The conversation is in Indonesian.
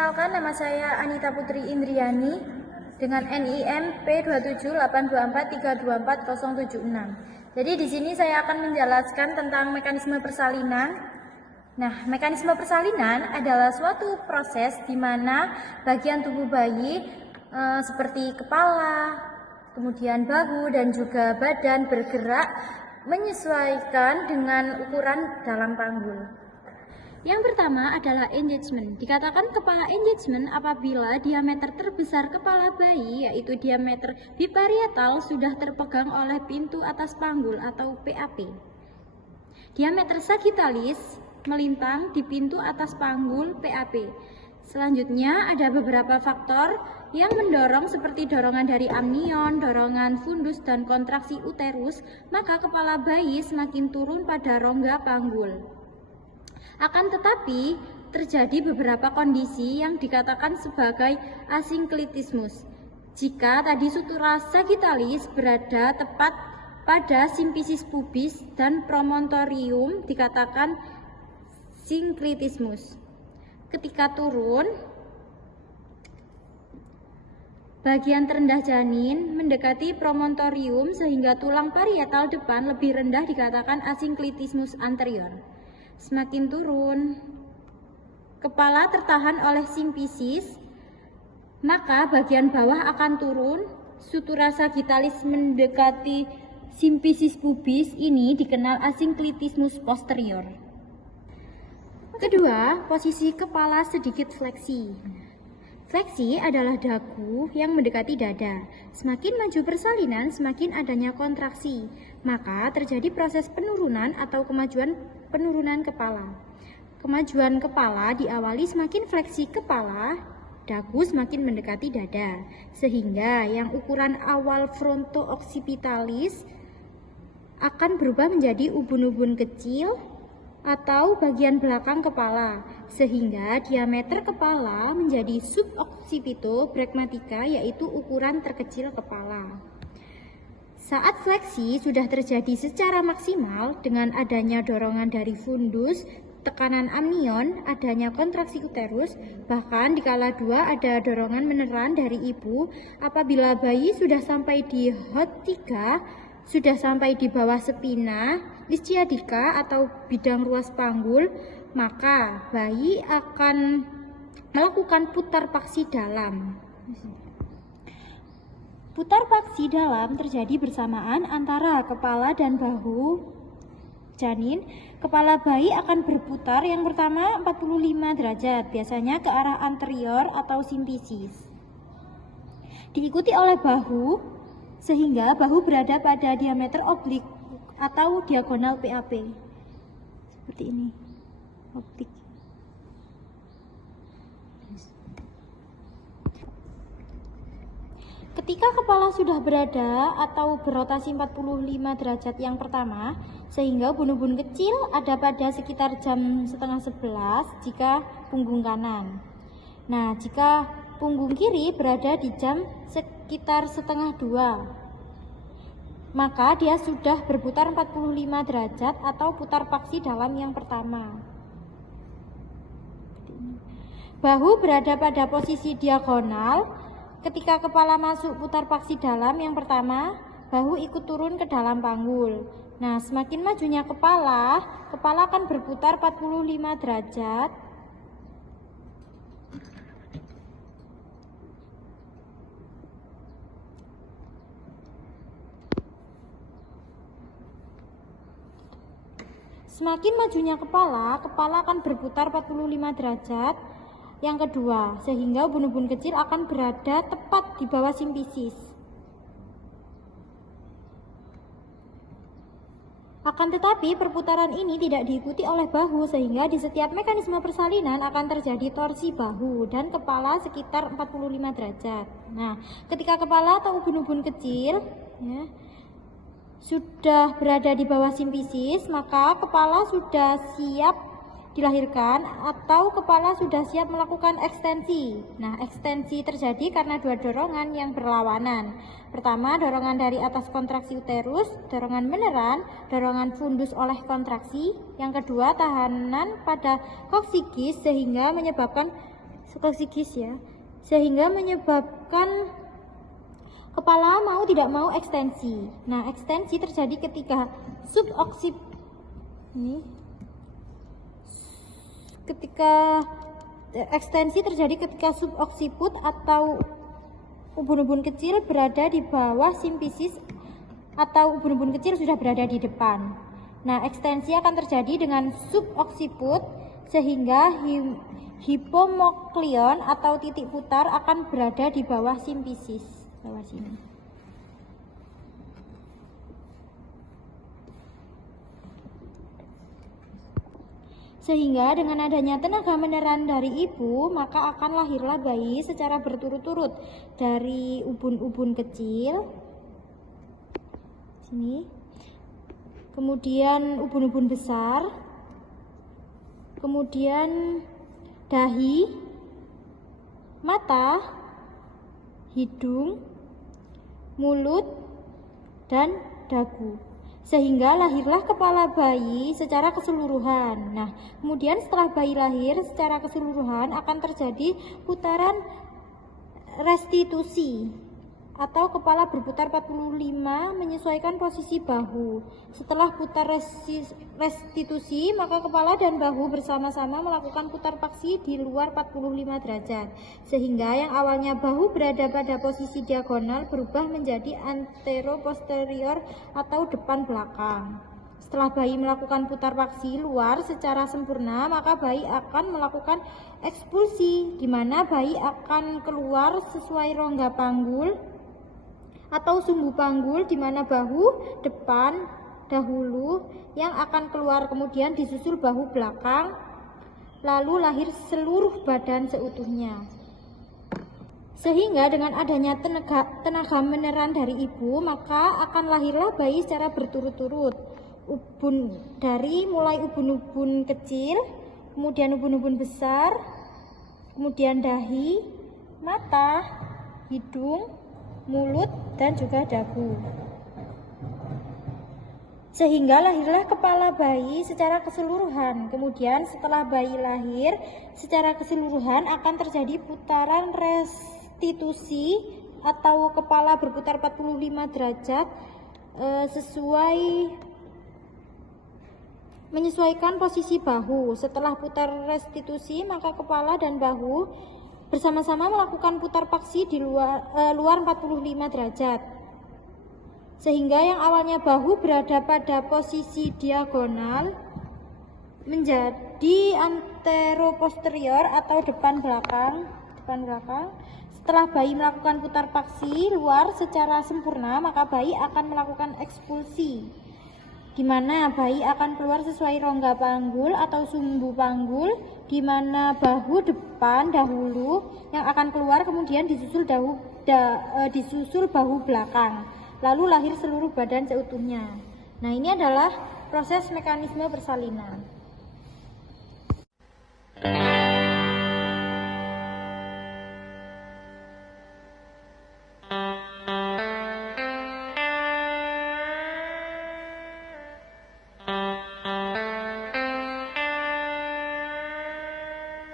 Perkenalkan, nama saya Anita Putri Indriani dengan NIM P27823240076. Jadi di sini saya akan menjelaskan tentang mekanisme persalinan. Nah, mekanisme persalinan adalah suatu proses di mana bagian tubuh bayi seperti kepala, kemudian bahu dan juga badan bergerak menyesuaikan dengan ukuran dalam panggul. Yang pertama adalah engagement. Dikatakan kepala engagement apabila diameter terbesar kepala bayi, yaitu diameter biparietal, sudah terpegang oleh pintu atas panggul atau PAP. Diameter sagittalis melintang di pintu atas panggul PAP. Selanjutnya ada beberapa faktor yang mendorong seperti dorongan dari amnion, dorongan fundus, dan kontraksi uterus, maka kepala bayi semakin turun pada rongga panggul. Akan tetapi, terjadi beberapa kondisi yang dikatakan sebagai asinklitismus. Jika tadi sutura sagittalis berada tepat pada simfisis pubis dan promontorium, dikatakan sinklitismus. Ketika turun, bagian terendah janin mendekati promontorium sehingga tulang parietal depan lebih rendah, dikatakan asinklitismus anterior. Semakin turun, kepala tertahan oleh simfisis, maka bagian bawah akan turun. Sutura sagittalis mendekati simfisis pubis ini dikenal asinklitismus posterior. Kedua, posisi kepala sedikit fleksi. Fleksi adalah dagu yang mendekati dada. Semakin maju persalinan, semakin adanya kontraksi, maka terjadi proses penurunan atau kemajuan penurunan kepala. Kemajuan kepala diawali semakin fleksi kepala, dagu semakin mendekati dada, sehingga yang ukuran awal fronto-occipitalis akan berubah menjadi ubun-ubun kecil atau bagian belakang kepala, sehingga diameter kepala menjadi suboccipito-bregmatica, yaitu ukuran terkecil kepala. Saat fleksi sudah terjadi secara maksimal dengan adanya dorongan dari fundus, tekanan amnion, adanya kontraksi uterus, bahkan di kala 2 ada dorongan meneran dari ibu. Apabila bayi sudah sampai di HOT3, sudah sampai di bawah spina ischiadica atau bidang ruas panggul, maka bayi akan melakukan putar paksi dalam. Putar paksi dalam terjadi bersamaan antara kepala dan bahu janin. Kepala bayi akan berputar yang pertama 45 derajat, biasanya ke arah anterior atau simfisis. Diikuti oleh bahu, sehingga bahu berada pada diameter oblik atau diagonal PAP. Seperti ini, oblik. Ketika kepala sudah berada atau berotasi 45 derajat yang pertama, sehingga ubun-ubun kecil ada pada sekitar jam 10:30 jika punggung kanan. Nah, jika punggung kiri berada di jam sekitar 1:30, maka dia sudah berputar 45 derajat atau putar paksi dalam yang pertama. Bahu berada pada posisi diagonal. Ketika kepala masuk putar paksi dalam yang pertama, bahu ikut turun ke dalam panggul. Nah, semakin majunya kepala akan berputar 45 derajat. Semakin majunya kepala akan berputar 45 derajat yang kedua, sehingga ubun-ubun kecil akan berada tepat di bawah simfisis. Akan tetapi perputaran ini tidak diikuti oleh bahu, sehingga di setiap mekanisme persalinan akan terjadi torsi bahu dan kepala sekitar 45 derajat. Nah, ketika kepala atau ubun-ubun kecil sudah berada di bawah simfisis, maka kepala sudah siap dilahirkan atau kepala sudah siap melakukan ekstensi. Nah, ekstensi terjadi karena dua dorongan yang berlawanan. Pertama, dorongan dari atas kontraksi uterus, dorongan meneran, dorongan fundus oleh kontraksi. Yang kedua, tahanan pada koksikis sehingga menyebabkan koksikis ya, sehingga menyebabkan kepala mau tidak mau ekstensi. Nah, ekstensi terjadi ketika ekstensi terjadi ketika suboksiput atau ubun-ubun kecil berada di bawah simfisis atau ubun-ubun kecil sudah berada di depan. Nah, ekstensi akan terjadi dengan suboksiput sehingga hipomoklion atau titik putar akan berada di bawah simfisis, bawah sini. Sehingga dengan adanya tenaga meneran dari ibu, maka akan lahirlah bayi secara berturut-turut dari ubun-ubun kecil, sini, kemudian ubun-ubun besar, kemudian dahi, mata, hidung, mulut, dan dagu. Sehingga lahirlah kepala bayi secara keseluruhan. Nah, kemudian setelah bayi lahir secara keseluruhan akan terjadi putaran restitusi atau kepala berputar 45 menyesuaikan posisi bahu. Setelah putar restitusi, maka kepala dan bahu bersama-sama melakukan putar paksi di luar 45 derajat. Sehingga yang awalnya bahu berada pada posisi diagonal berubah menjadi antero-posterior atau depan belakang. Setelah bayi melakukan putar paksi luar secara sempurna, maka bayi akan melakukan ekspulsi, di mana bayi akan keluar sesuai rongga panggul atau sumbu panggul, di mana bahu depan dahulu yang akan keluar, kemudian disusul bahu belakang, lalu lahir seluruh badan seutuhnya. Sehingga dengan adanya tenaga meneran dari ibu, maka akan lahirlah bayi secara berturut-turut. Mulai ubun-ubun kecil, kemudian ubun-ubun besar, kemudian dahi, mata, hidung, mulut, dan juga dagu. Sehingga lahirlah kepala bayi secara keseluruhan. Kemudian setelah bayi lahir secara keseluruhan akan terjadi putaran restitusi atau kepala berputar 45 derajat menyesuaikan posisi bahu. Setelah putar restitusi, maka kepala dan bahu bersama-sama melakukan putar paksi di luar 45 derajat. Sehingga yang awalnya bahu berada pada posisi diagonal menjadi antero-posterior atau depan belakang. Setelah bayi melakukan putar paksi luar secara sempurna, maka bayi akan melakukan ekspulsi, di mana bayi akan keluar sesuai rongga panggul atau sumbu panggul, di mana bahu depan dahulu yang akan keluar, kemudian disusul bahu belakang, lalu lahir seluruh badan seutuhnya. Nah, ini adalah proses mekanisme persalinan.